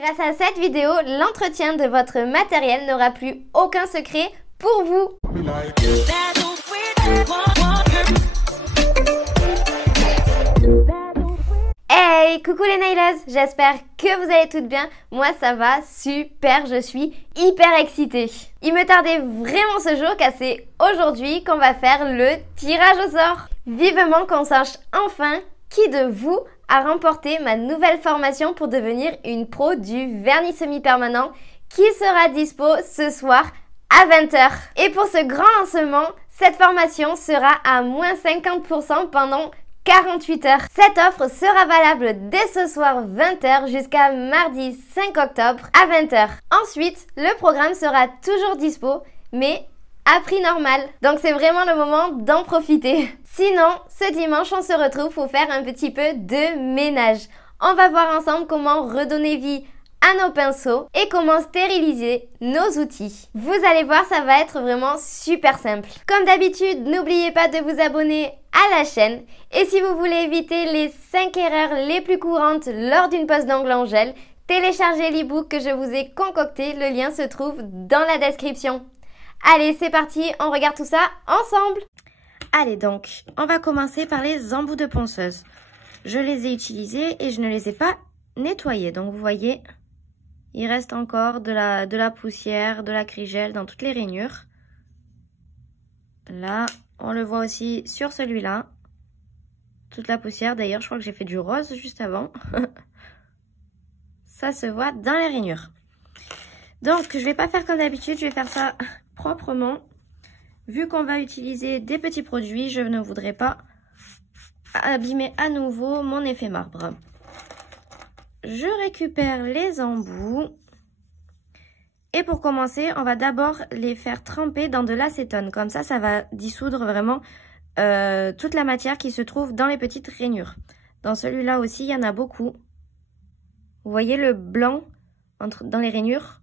Grâce à cette vidéo, l'entretien de votre matériel n'aura plus aucun secret pour vous. Hey, coucou les nailers, j'espère que vous allez toutes bien. Moi ça va super, je suis hyper excitée. Il me tardait vraiment ce jour car c'est aujourd'hui qu'on va faire le tirage au sort. Vivement qu'on sache enfin qui de vous a remporté ma nouvelle formation pour devenir une pro du vernis semi-permanent qui sera dispo ce soir à 20 h. Et pour ce grand lancement, cette formation sera à moins 50% pendant 48 heures. Cette offre sera valable dès ce soir 20 h jusqu'à mardi 5 octobre à 20 h. Ensuite, le programme sera toujours dispo, mais à prix normal. Donc c'est vraiment le moment d'en profiter. Sinon, ce dimanche, on se retrouve pour faire un petit peu de ménage. On va voir ensemble comment redonner vie à nos pinceaux et comment stériliser nos outils. Vous allez voir, ça va être vraiment super simple. Comme d'habitude, n'oubliez pas de vous abonner à la chaîne. Et si vous voulez éviter les 5 erreurs les plus courantes lors d'une pose d'ongles en gel, téléchargez l'e-book que je vous ai concocté. Le lien se trouve dans la description. Allez, c'est parti, on regarde tout ça ensemble. Allez donc, on va commencer par les embouts de ponceuse. Je les ai utilisés et je ne les ai pas nettoyés. Donc vous voyez, il reste encore de la poussière, de la crigelle dans toutes les rainures. Là, on le voit aussi sur celui-là. Toute la poussière, d'ailleurs, je crois que j'ai fait du rose juste avant. Ça se voit dans les rainures. Donc, je vais pas faire comme d'habitude, je vais faire ça proprement. Vu qu'on va utiliser des petits produits, je ne voudrais pas abîmer à nouveau mon effet marbre. Je récupère les embouts. Et pour commencer, on va d'abord les faire tremper dans de l'acétone. Comme ça va dissoudre vraiment toute la matière qui se trouve dans les petites rainures. Dans celui-là aussi, il y en a beaucoup. Vous voyez le blanc dans les rainures?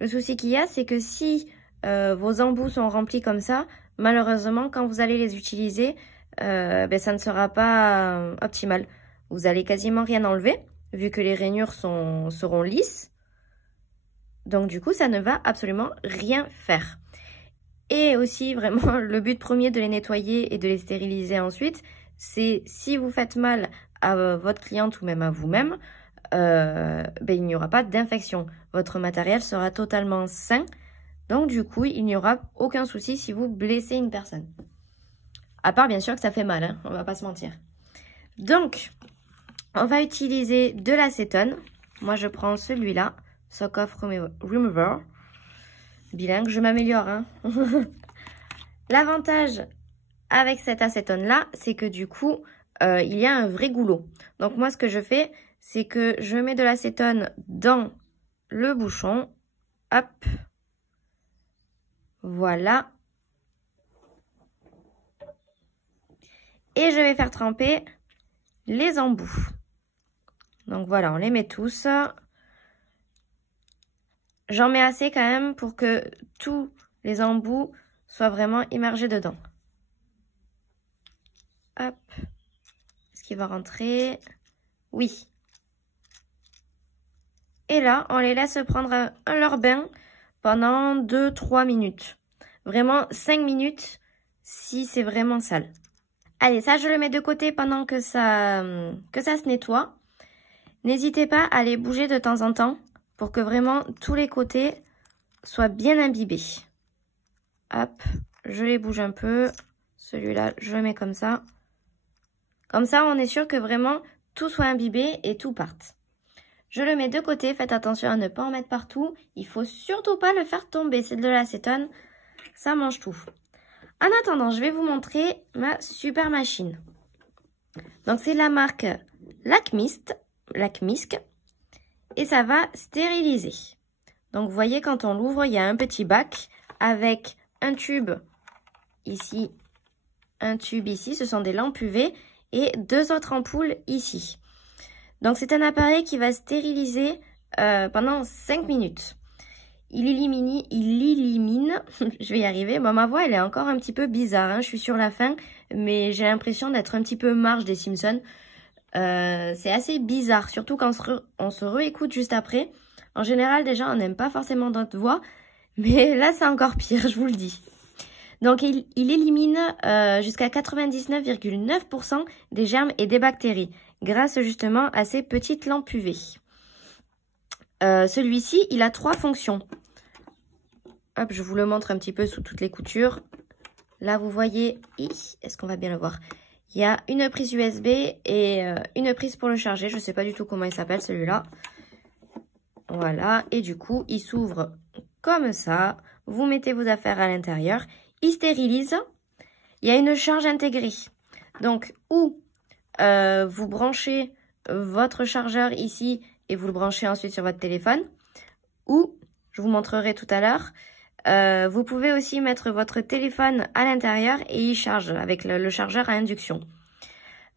Le souci qu'il y a, c'est que si vos embouts sont remplis comme ça, malheureusement, quand vous allez les utiliser, ça ne sera pas optimal. Vous allez quasiment rien enlever, vu que les rainures seront lisses. Donc du coup, ça ne va absolument rien faire. Et aussi, vraiment, le but premier de les nettoyer et de les stériliser ensuite, c'est si vous faites mal à votre cliente ou même à vous-même, il n'y aura pas d'infection. Votre matériel sera totalement sain. Donc du coup, il n'y aura aucun souci si vous blessez une personne. À part bien sûr que ça fait mal, hein, on va pas se mentir. Donc, on va utiliser de l'acétone. Moi, je prends celui-là, Soak Off Remover. Bilingue, je m'améliore. Hein. L'avantage avec cet acétone-là, c'est que du coup, il y a un vrai goulot. Donc moi, ce que je fais, c'est que je mets de l'acétone dans le bouchon. Hop. Voilà. Et je vais faire tremper les embouts. Donc voilà, on les met tous. J'en mets assez quand même pour que tous les embouts soient vraiment immergés dedans. Hop. Est-ce qu'il va rentrer? Oui. Et là, on les laisse prendre leur bain pendant 2-3 minutes. Vraiment 5 minutes si c'est vraiment sale. Allez, ça je le mets de côté pendant que ça se nettoie. N'hésitez pas à les bouger de temps en temps pour que vraiment tous les côtés soient bien imbibés. Hop, je les bouge un peu. Celui-là, je le mets comme ça. Comme ça, on est sûr que vraiment tout soit imbibé et tout parte. Je le mets de côté, faites attention à ne pas en mettre partout. Il faut surtout pas le faire tomber, c'est de l'acétone, ça mange tout. En attendant, je vais vous montrer ma super machine. Donc c'est la marque Lakmist et ça va stériliser. Donc vous voyez, quand on l'ouvre, il y a un petit bac avec un tube ici, un tube ici, ce sont des lampes UV et 2 autres ampoules ici. Donc c'est un appareil qui va stériliser pendant 5 minutes. Il élimine, je vais y arriver. Bon, ma voix elle est encore un petit peu bizarre, hein. Je suis sur la fin, mais j'ai l'impression d'être un petit peu Marge des Simpsons. C'est assez bizarre, surtout quand on se réécoute juste après. En général, déjà, on n'aime pas forcément notre voix, mais là, c'est encore pire, je vous le dis. Donc, il élimine jusqu'à 99,9% des germes et des bactéries, grâce justement à ces petites lampes UV. Celui-ci, il a 3 fonctions. Hop, je vous le montre un petit peu sous toutes les coutures. Là, vous voyez, est-ce qu'on va bien le voir? Il y a une prise USB et une prise pour le charger. Je ne sais pas du tout comment il s'appelle celui-là. Voilà, et du coup, il s'ouvre comme ça. Vous mettez vos affaires à l'intérieur. Il stérilise. Il y a une charge intégrée. Donc, où vous branchez votre chargeur ici et vous le branchez ensuite sur votre téléphone. Ou, je vous montrerai tout à l'heure, vous pouvez aussi mettre votre téléphone à l'intérieur et il charge avec le chargeur à induction.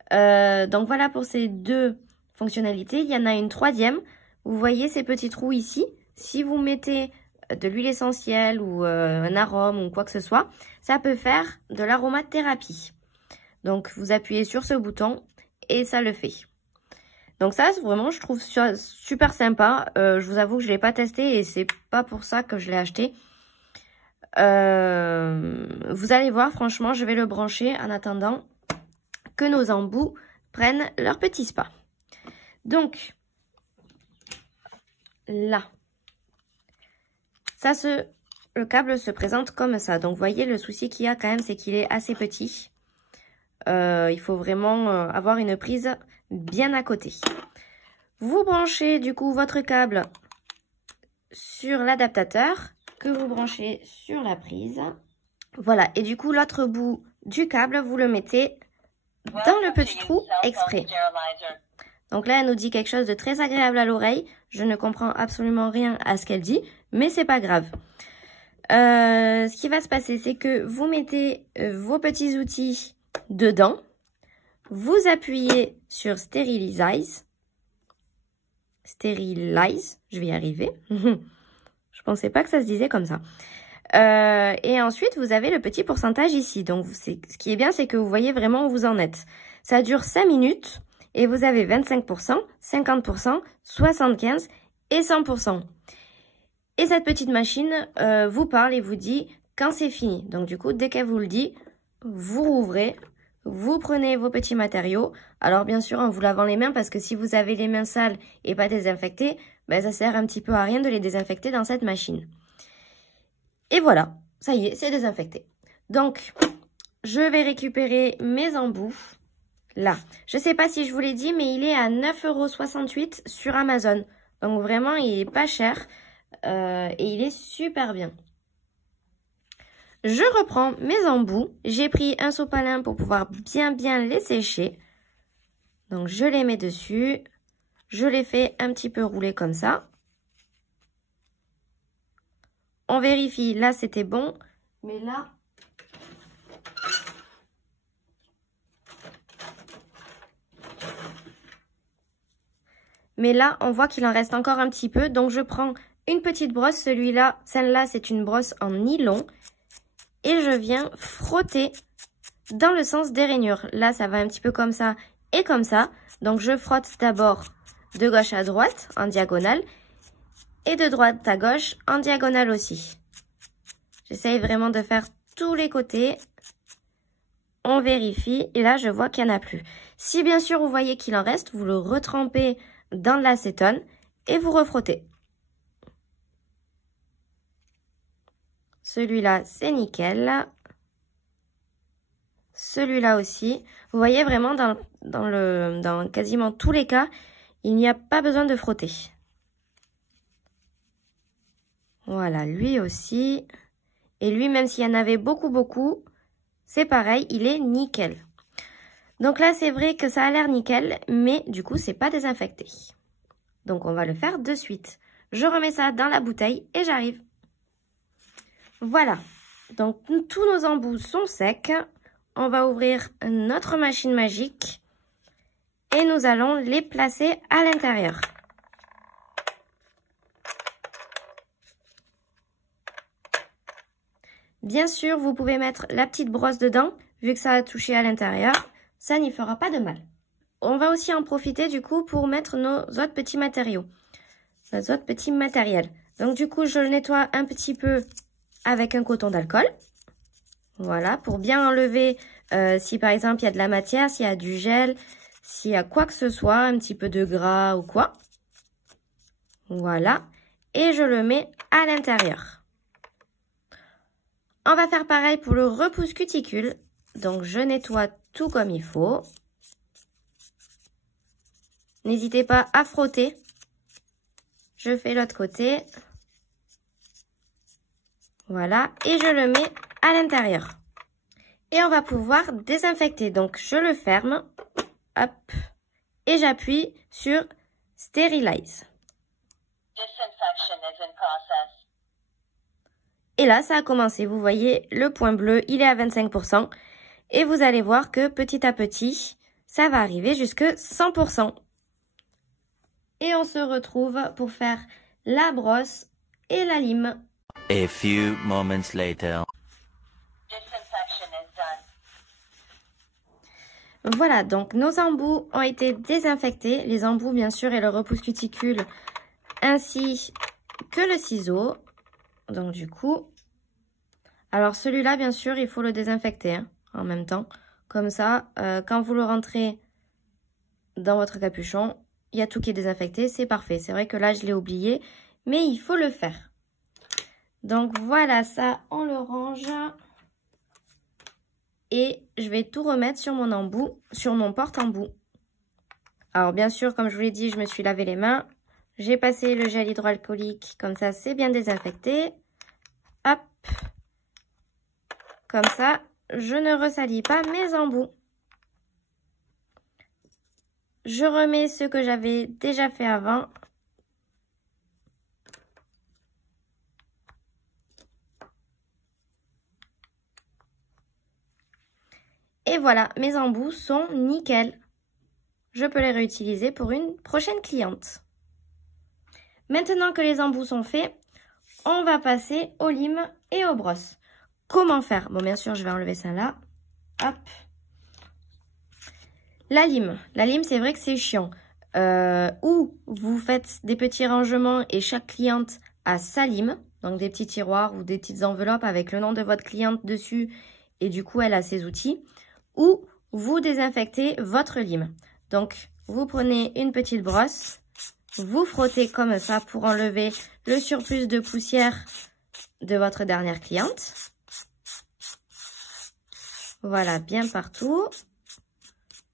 Donc voilà pour ces 2 fonctionnalités. Il y en a une 3e. Vous voyez ces petits trous ici. Si vous mettez de l'huile essentielle ou un arôme ou quoi que ce soit, ça peut faire de l'aromathérapie. Donc vous appuyez sur ce bouton et ça le fait. Donc ça, vraiment, je trouve super sympa. Je vous avoue que je ne l'ai pas testé et c'est pas pour ça que je l'ai acheté. Vous allez voir, franchement, je vais le brancher en attendant que nos embouts prennent leur petit spa. Donc, là, le câble se présente comme ça. Donc, vous voyez, le souci qu'il y a quand même, c'est qu'il est assez petit. Il faut vraiment avoir une prise bien à côté. Vous branchez du coup votre câble sur l'adaptateur que vous branchez sur la prise. Voilà, et du coup l'autre bout du câble, vous le mettez dans le petit trou exprès. Donc là, elle nous dit quelque chose de très agréable à l'oreille. Je ne comprends absolument rien à ce qu'elle dit, mais c'est pas grave. Ce qui va se passer, c'est que vous mettez vos petits outils dedans. Vous appuyez sur Sterilize. Sterilize, je vais y arriver. Je pensais pas que ça se disait comme ça. Et ensuite, vous avez le petit pourcentage ici. Donc, ce qui est bien, c'est que vous voyez vraiment où vous en êtes. Ça dure 5 minutes et vous avez 25%, 50%, 75% et 100%. Et cette petite machine vous parle et vous dit quand c'est fini. Donc, du coup, dès qu'elle vous le dit, vous rouvrez. Vous prenez vos petits matériaux. Alors, bien sûr, en vous lavant les mains, parce que si vous avez les mains sales et pas désinfectées, ben, ça sert un petit peu à rien de les désinfecter dans cette machine. Et voilà, ça y est, c'est désinfecté. Donc, je vais récupérer mes embouts. Là, je ne sais pas si je vous l'ai dit, mais il est à 9,68 € sur Amazon. Donc, vraiment, il est pas cher et il est super bien. Je reprends mes embouts. J'ai pris un sopalin pour pouvoir bien les sécher. Donc, je les mets dessus. Je les fais un petit peu rouler comme ça. On vérifie. Là, c'était bon. Mais là... on voit qu'il en reste encore un petit peu. Donc, je prends une petite brosse. Celle-là, c'est une brosse en nylon. Et je viens frotter dans le sens des rainures. Là, ça va un petit peu comme ça et comme ça. Donc, je frotte d'abord de gauche à droite en diagonale et de droite à gauche en diagonale aussi. J'essaye vraiment de faire tous les côtés. On vérifie et là, je vois qu'il n'y en a plus. Si bien sûr, vous voyez qu'il en reste, vous le retrempez dans de l'acétone et vous refrottez. Celui-là, c'est nickel. Celui-là aussi. Vous voyez vraiment dans quasiment tous les cas, il n'y a pas besoin de frotter. Voilà, lui aussi. Et lui, même s'il y en avait beaucoup, c'est pareil, il est nickel. Donc là, c'est vrai que ça a l'air nickel, mais du coup, c'est pas désinfecté. Donc, on va le faire de suite. Je remets ça dans la bouteille et j'arrive. Voilà, donc tous nos embouts sont secs. On va ouvrir notre machine magique et nous allons les placer à l'intérieur. Bien sûr, vous pouvez mettre la petite brosse dedans, vu que ça a touché à l'intérieur, ça n'y fera pas de mal. on va aussi en profiter du coup pour mettre nos autres petits matériaux. Nos autres petits matériels. Donc du coup, je le nettoie un petit peu avec un coton d'alcool. Voilà, pour bien enlever si par exemple il y a de la matière, s'il y a du gel, s'il y a quoi que ce soit, un petit peu de gras ou quoi. Voilà, et je le mets à l'intérieur. On va faire pareil pour le repousse cuticule. Donc je nettoie tout comme il faut. N'hésitez pas à frotter. Je fais l'autre côté. Voilà, et je le mets à l'intérieur. Et on va pouvoir désinfecter. Donc je le ferme. Hop. Et j'appuie sur Sterilize. Et là, ça a commencé. Vous voyez, le point bleu, il est à 25%. Et vous allez voir que petit à petit, ça va arriver jusque 100%. Et on se retrouve pour faire la brosse et la lime. A few moments later. Voilà, donc nos embouts ont été désinfectés. Les embouts, bien sûr, et le repousse cuticule, ainsi que le ciseau. Donc du coup, alors celui-là, bien sûr, il faut le désinfecter hein, en même temps. Comme ça, quand vous le rentrez dans votre capuchon, il y a tout qui est désinfecté, c'est parfait. C'est vrai que là, je l'ai oublié, mais il faut le faire. Donc voilà, ça, on le range. Et je vais tout remettre sur mon embout, sur mon porte-embout. Alors bien sûr, comme je vous l'ai dit, je me suis lavé les mains. J'ai passé le gel hydroalcoolique, comme ça c'est bien désinfecté. Hop. Comme ça, je ne ressalis pas mes embouts. Je remets ce que j'avais déjà fait avant. Et voilà, mes embouts sont nickel. Je peux les réutiliser pour une prochaine cliente. Maintenant que les embouts sont faits, on va passer aux limes et aux brosses. Comment faire? Bon, bien sûr, je vais enlever ça là. Hop. La lime, c'est vrai que c'est chiant. Ou vous faites des petits rangements et chaque cliente a sa lime. Donc des petits tiroirs ou des petites enveloppes avec le nom de votre cliente dessus. Et du coup, elle a ses outils. Ou vous désinfectez votre lime. Donc, vous prenez une petite brosse, vous frottez comme ça pour enlever le surplus de poussière de votre dernière cliente. Voilà, bien partout.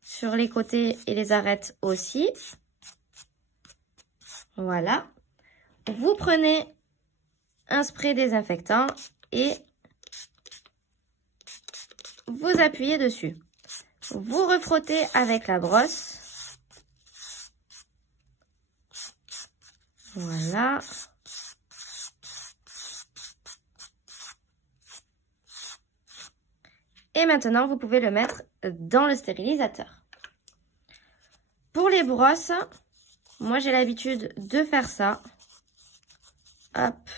Sur les côtés et les arêtes aussi. Voilà. Vous prenez un spray désinfectant et vous appuyez dessus. Vous refrottez avec la brosse. Voilà. Et maintenant, vous pouvez le mettre dans le stérilisateur. Pour les brosses, moi j'ai l'habitude de faire ça. Hop.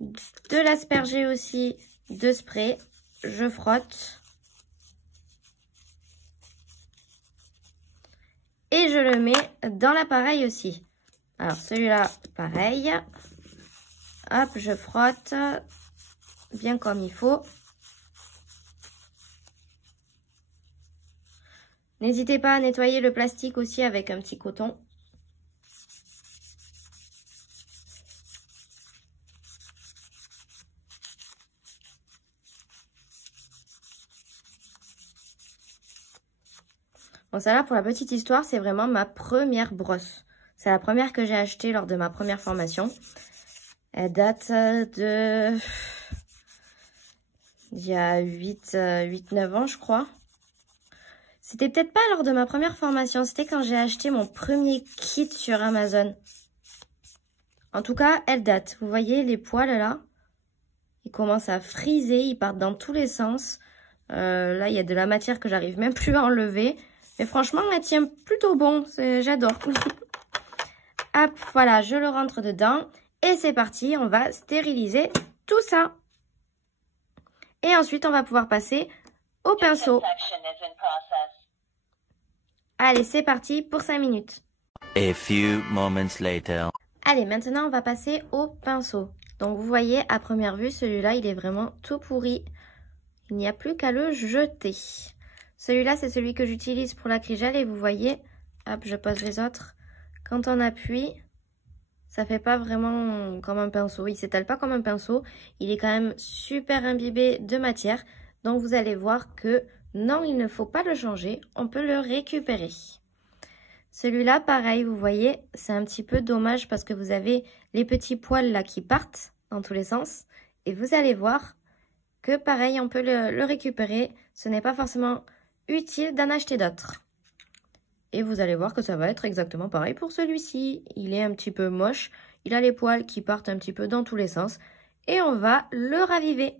De l'asperger aussi de spray. Je frotte. Et je le mets dans l'appareil aussi. Alors celui-là, pareil. Hop, je frotte bien comme il faut. N'hésitez pas à nettoyer le plastique aussi avec un petit coton. Bon, ça là, pour la petite histoire, c'est vraiment ma première brosse. C'est la première que j'ai achetée lors de ma première formation. Elle date de... il y a 8-9 ans, je crois. C'était peut-être pas lors de ma première formation. C'était quand j'ai acheté mon premier kit sur Amazon. En tout cas, elle date. Vous voyez les poils là? Ils commencent à friser. Ils partent dans tous les sens. Là, il y a de la matière que j'arrive même plus à enlever. Mais franchement, elle tient plutôt bon. J'adore. Hop, voilà, je le rentre dedans. Et c'est parti, on va stériliser tout ça. Et ensuite, on va pouvoir passer au pinceau. Allez, c'est parti pour 5 minutes. A few moments later. Allez, maintenant on va passer au pinceau. Donc vous voyez, à première vue, celui-là, il est vraiment tout pourri. Il n'y a plus qu'à le jeter. Celui-là, c'est celui que j'utilise pour la Krigel et vous voyez, hop, je pose les autres. Quand on appuie, ça fait pas vraiment comme un pinceau. Il s'étale pas comme un pinceau. Il est quand même super imbibé de matière. Donc vous allez voir que non, il ne faut pas le changer. On peut le récupérer. Celui-là, pareil, vous voyez, c'est un petit peu dommage parce que vous avez les petits poils là qui partent dans tous les sens. Et vous allez voir que pareil, on peut le récupérer. Ce n'est pas forcément utile d'en acheter d'autres. Et vous allez voir que ça va être exactement pareil pour celui-ci. Il est un petit peu moche. Il a les poils qui partent un petit peu dans tous les sens. Et on va le raviver.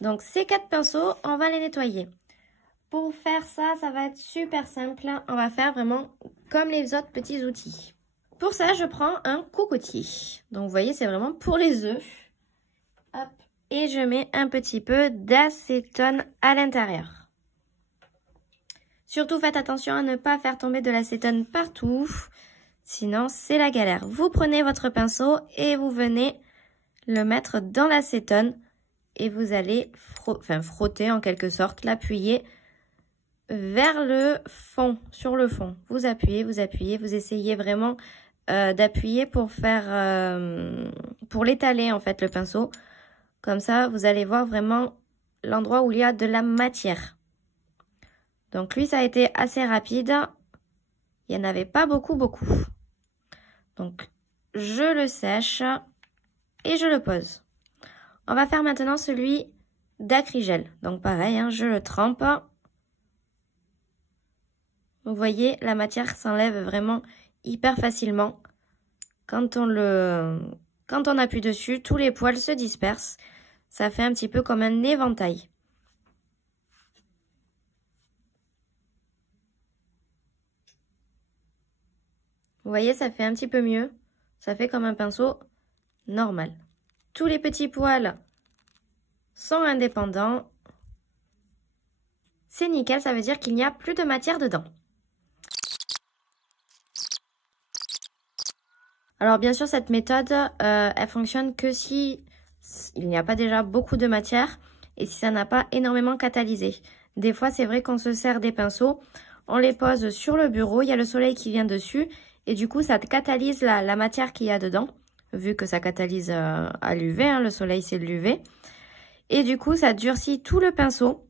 Donc ces 4 pinceaux, on va les nettoyer. Pour faire ça, ça va être super simple. On va faire vraiment comme les autres petits outils. Pour ça, je prends un cocotier. Donc, vous voyez, c'est vraiment pour les œufs. Hop. Et je mets un petit peu d'acétone à l'intérieur. Surtout, faites attention à ne pas faire tomber de l'acétone partout. Sinon, c'est la galère. Vous prenez votre pinceau et vous venez le mettre dans l'acétone. Et vous allez frotter en quelque sorte, l'appuyer vers le fond, sur le fond. Vous appuyez, vous essayez vraiment d'appuyer pour pour l'étaler en fait le pinceau. Comme ça, vous allez voir vraiment l'endroit où il y a de la matière. Donc lui, ça a été assez rapide. Il n'y en avait pas beaucoup. Donc, je le sèche et je le pose. On va faire maintenant celui d'Akrigel. Donc pareil, hein, je le trempe. Vous voyez, la matière s'enlève vraiment hyper facilement. Quand on appuie dessus, tous les poils se dispersent. Ça fait un petit peu comme un éventail. Vous voyez, ça fait un petit peu mieux. Ça fait comme un pinceau normal. Tous les petits poils sont indépendants. C'est nickel, ça veut dire qu'il n'y a plus de matière dedans. Alors bien sûr, cette méthode, elle fonctionne que si il n'y a pas déjà beaucoup de matière et si ça n'a pas énormément catalysé. Des fois, c'est vrai qu'on se sert des pinceaux, on les pose sur le bureau, il y a le soleil qui vient dessus et du coup, ça catalyse la matière qu'il y a dedans, vu que ça catalyse à l'UV, hein, le soleil c'est de l'UV. Et du coup, ça durcit tout le pinceau.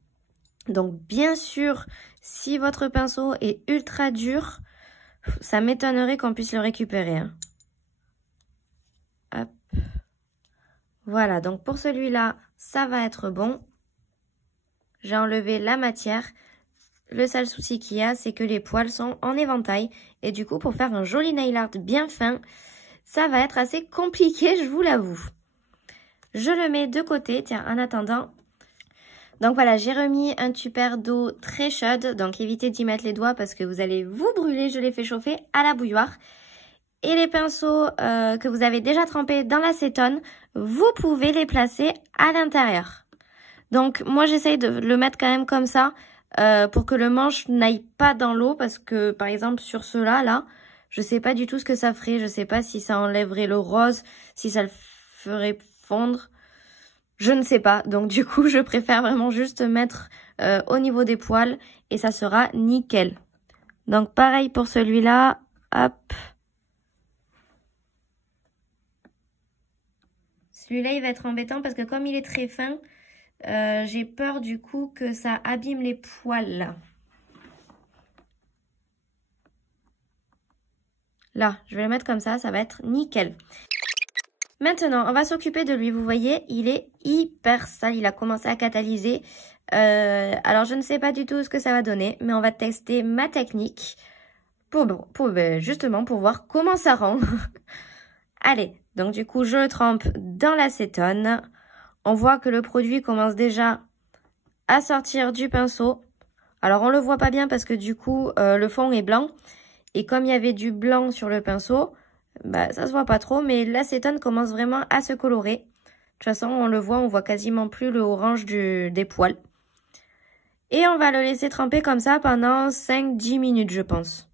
Donc bien sûr, si votre pinceau est ultra dur, ça m'étonnerait qu'on puisse le récupérer, hein. Hop. Voilà, donc pour celui-là, ça va être bon. J'ai enlevé la matière. Le seul souci qu'il y a, c'est que les poils sont en éventail. Et du coup, pour faire un joli nail art bien fin, ça va être assez compliqué, je vous l'avoue. Je le mets de côté, tiens, en attendant. Donc voilà, j'ai remis un tupper d'eau très chaude. Donc évitez d'y mettre les doigts parce que vous allez vous brûler. Je l'ai fait chauffer à la bouilloire. Et les pinceaux que vous avez déjà trempés dans l'acétone, vous pouvez les placer à l'intérieur. Donc moi j'essaye de le mettre quand même comme ça pour que le manche n'aille pas dans l'eau. Parce que par exemple sur ceux-là, là, je sais pas du tout ce que ça ferait. Je sais pas si ça enlèverait le rose, si ça le ferait fondre. Je ne sais pas. Donc du coup je préfère vraiment juste mettre au niveau des poils et ça sera nickel. Donc pareil pour celui-là, hop. Celui-là, il va être embêtant parce que comme il est très fin, j'ai peur du coup que ça abîme les poils. Là, je vais le mettre comme ça va être nickel. Maintenant, on va s'occuper de lui. Vous voyez, il est hyper sale. Il a commencé à catalyser. Alors, je ne sais pas du tout ce que ça va donner, mais on va tester ma technique justement pour voir comment ça rend. Allez. Donc du coup, je le trempe dans l'acétone. On voit que le produit commence déjà à sortir du pinceau. Alors on le voit pas bien parce que du coup, le fond est blanc. Et comme il y avait du blanc sur le pinceau, bah, ça se voit pas trop. Mais l'acétone commence vraiment à se colorer. De toute façon, on le voit, on voit quasiment plus le orange des poils. Et on va le laisser tremper comme ça pendant 5-10 minutes, je pense.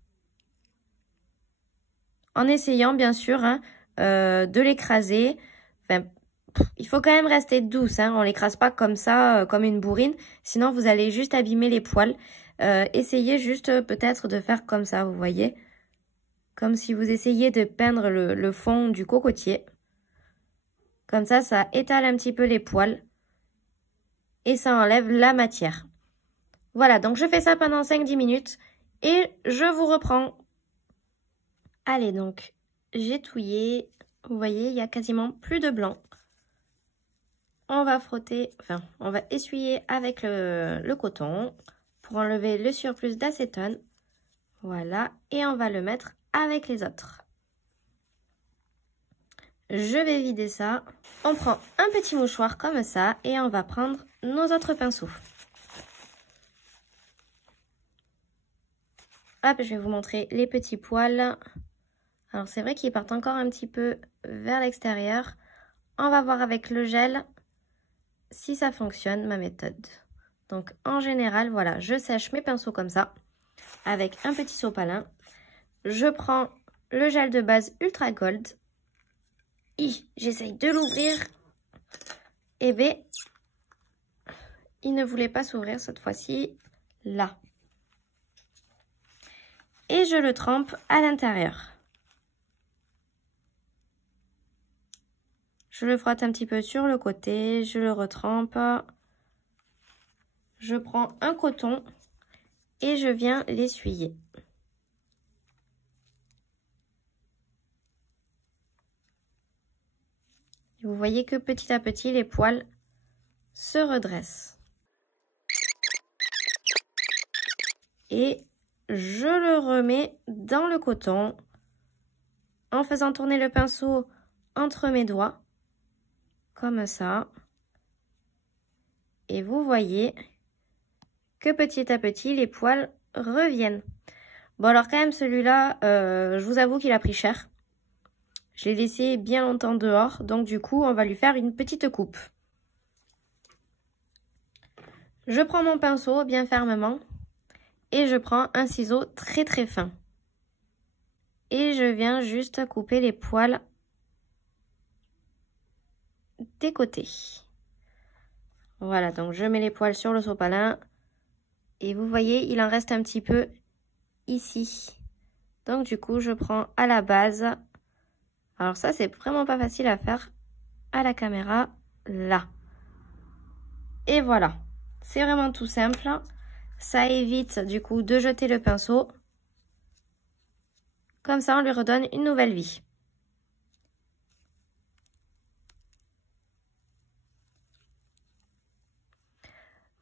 En essayant, bien sûr, hein, de l'écraser. Enfin, il faut quand même rester douce, hein. On l'écrase pas comme ça, comme une bourrine. Sinon, vous allez juste abîmer les poils. Essayez juste peut-être de faire comme ça, vous voyez. Comme si vous essayiez de peindre le fond du cocotier. Comme ça, ça étale un petit peu les poils. Et ça enlève la matière. Voilà, donc je fais ça pendant 5-10 minutes. Et je vous reprends. Allez, donc, j'ai touillé. Vous voyez, il y a quasiment plus de blanc. On va frotter, enfin, on va essuyer avec le coton pour enlever le surplus d'acétone. Voilà, et on va le mettre avec les autres. Je vais vider ça. On prend un petit mouchoir comme ça et on va prendre nos autres pinceaux. Hop, je vais vous montrer les petits poils. Alors, c'est vrai qu'ils partent encore un petit peu vers l'extérieur. On va voir avec le gel si ça fonctionne, ma méthode. Donc, en général, voilà, je sèche mes pinceaux comme ça, avec un petit sopalin. Je prends le gel de base Ultra Gold. J'essaye de l'ouvrir. Et bien, il ne voulait pas s'ouvrir cette fois-ci. Là. Et je le trempe à l'intérieur. Je le frotte un petit peu sur le côté, je le retrempe. Je prends un coton et je viens l'essuyer. Vous voyez que petit à petit, les poils se redressent. Et je le remets dans le coton en faisant tourner le pinceau entre mes doigts. Comme ça. Et vous voyez que petit à petit, les poils reviennent. Bon, alors quand même, celui-là, je vous avoue qu'il a pris cher. Je l'ai laissé bien longtemps dehors. Donc, du coup, on va lui faire une petite coupe. Je prends mon pinceau bien fermement. Et je prends un ciseau très très fin. Et je viens juste couper les poils des côtés. Voilà, donc je mets les poils sur le sopalin. Et vous voyez, il en reste un petit peu ici. Donc du coup, je prends à la base. Alors ça, c'est vraiment pas facile à faire à la caméra. Là. Et voilà. C'est vraiment tout simple. Ça évite du coup de jeter le pinceau. Comme ça, on lui redonne une nouvelle vie.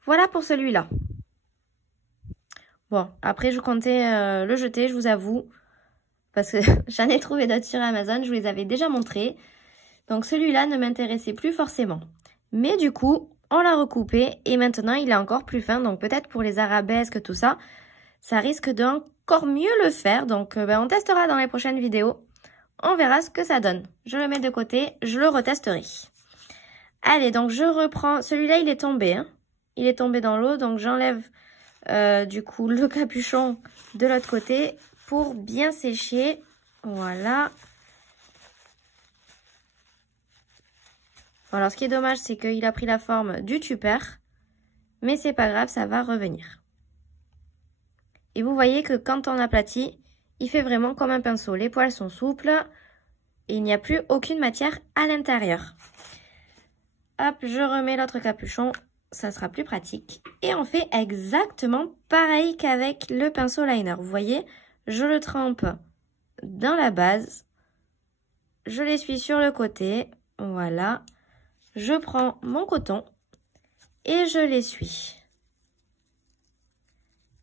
Voilà pour celui-là. Bon, après je comptais le jeter, je vous avoue. Parce que j'en ai trouvé d'autres sur Amazon, je vous les avais déjà montrés. Donc celui-là ne m'intéressait plus forcément. Mais du coup, on l'a recoupé et maintenant il est encore plus fin. Donc peut-être pour les arabesques, tout ça, ça risque d'encore mieux le faire. Donc on testera dans les prochaines vidéos. On verra ce que ça donne. Je le mets de côté, je le retesterai. Allez, donc je reprends. Celui-là, il est tombé, hein. Il est tombé dans l'eau, donc j'enlève du coup le capuchon de l'autre côté pour bien sécher. Voilà. Alors ce qui est dommage, c'est qu'il a pris la forme du tupper, mais c'est pas grave, ça va revenir. Et vous voyez que quand on aplatit, il fait vraiment comme un pinceau. Les poils sont souples et il n'y a plus aucune matière à l'intérieur. Hop, je remets l'autre capuchon. Ça sera plus pratique. Et on fait exactement pareil qu'avec le pinceau liner. Vous voyez, je le trempe dans la base. Je l'essuie sur le côté. Voilà. Je prends mon coton et je l'essuie.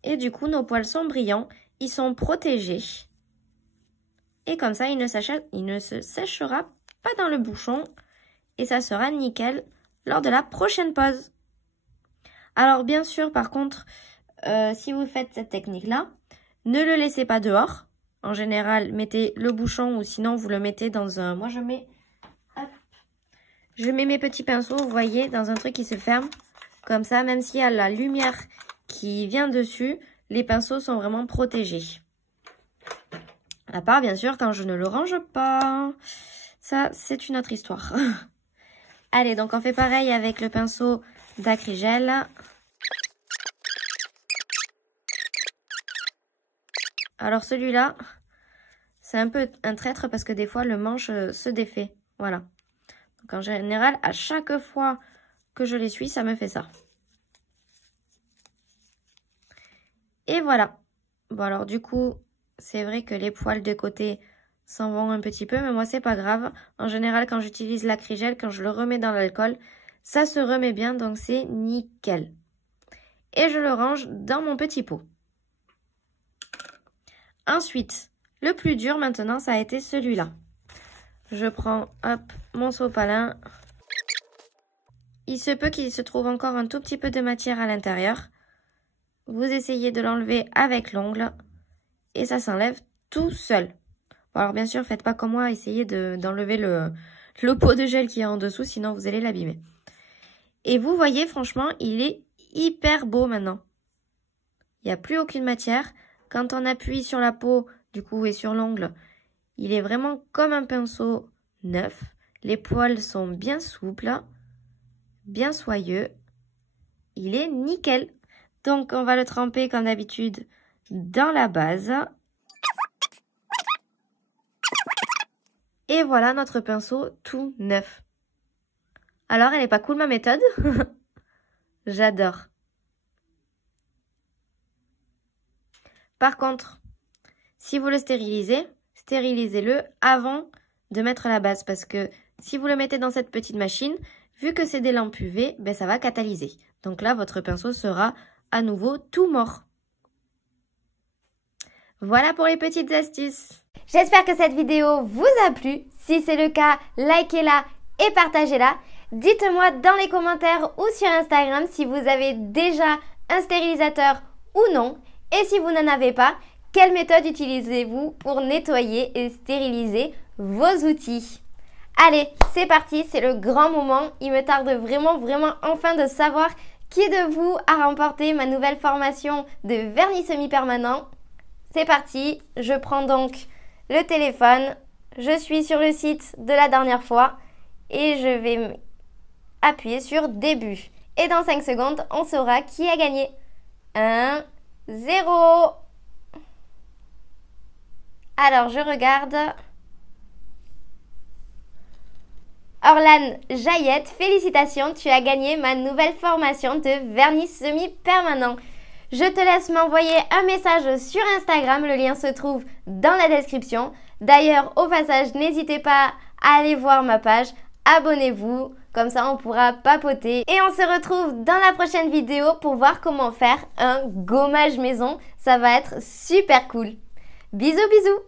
Et du coup, nos poils sont brillants. Ils sont protégés. Et comme ça, il ne se séchera pas dans le bouchon. Et ça sera nickel lors de la prochaine pose. Alors bien sûr, par contre, si vous faites cette technique-là, ne le laissez pas dehors. En général, mettez le bouchon ou sinon vous le mettez dans un... Moi, je mets mes petits pinceaux, vous voyez, dans un truc qui se ferme. Comme ça, même s'il y a la lumière qui vient dessus, les pinceaux sont vraiment protégés. À part, bien sûr, quand je ne le range pas. Ça, c'est une autre histoire. Allez, donc on fait pareil avec le pinceau d'acrygel. Alors celui-là, c'est un peu un traître parce que des fois, le manche se défait. Voilà. Donc en général, à chaque fois que je l'essuie, ça me fait ça. Et voilà. Bon, alors du coup, c'est vrai que les poils de côté s'en vont un petit peu, mais moi, c'est pas grave. En général, quand j'utilise l'acrygel, quand je le remets dans l'alcool, ça se remet bien, donc c'est nickel. Et je le range dans mon petit pot. Ensuite, le plus dur maintenant, ça a été celui-là. Je prends, hop, mon sopalin. Il se peut qu'il se trouve encore un tout petit peu de matière à l'intérieur. Vous essayez de l'enlever avec l'ongle et ça s'enlève tout seul. Bon, alors bien sûr, faites pas comme moi, essayez d'enlever le pot de gel qui est en dessous, sinon vous allez l'abîmer. Et vous voyez, franchement, il est hyper beau maintenant. Il n'y a plus aucune matière. Quand on appuie sur la peau, du coup, et sur l'ongle, il est vraiment comme un pinceau neuf. Les poils sont bien souples, bien soyeux. Il est nickel. Donc, on va le tremper comme d'habitude dans la base. Et voilà notre pinceau tout neuf. Alors, elle n'est pas cool ma méthode? J'adore. Par contre, si vous le stérilisez, stérilisez-le avant de mettre la base. Parce que si vous le mettez dans cette petite machine, vu que c'est des lampes UV, ben ça va catalyser. Donc là, votre pinceau sera à nouveau tout mort. Voilà pour les petites astuces. J'espère que cette vidéo vous a plu. Si c'est le cas, likez-la et partagez-la. Dites-moi dans les commentaires ou sur Instagram si vous avez déjà un stérilisateur ou non. Et si vous n'en avez pas, quelle méthode utilisez-vous pour nettoyer et stériliser vos outils? Allez, c'est parti, c'est le grand moment. Il me tarde vraiment enfin de savoir qui de vous a remporté ma nouvelle formation de vernis semi-permanent. C'est parti, je prends donc le téléphone, je suis sur le site de la dernière fois et je vais appuyer sur début. Et dans 5 secondes, on saura qui a gagné. 1, 0. Alors, je regarde. Orlane Jaillette, félicitations, tu as gagné ma nouvelle formation de vernis semi-permanent. Je te laisse m'envoyer un message sur Instagram, le lien se trouve dans la description. D'ailleurs, au passage, n'hésitez pas à aller voir ma page, abonnez-vous, comme ça on pourra papoter. Et on se retrouve dans la prochaine vidéo pour voir comment faire un gommage maison, ça va être super cool. Bisous bisous.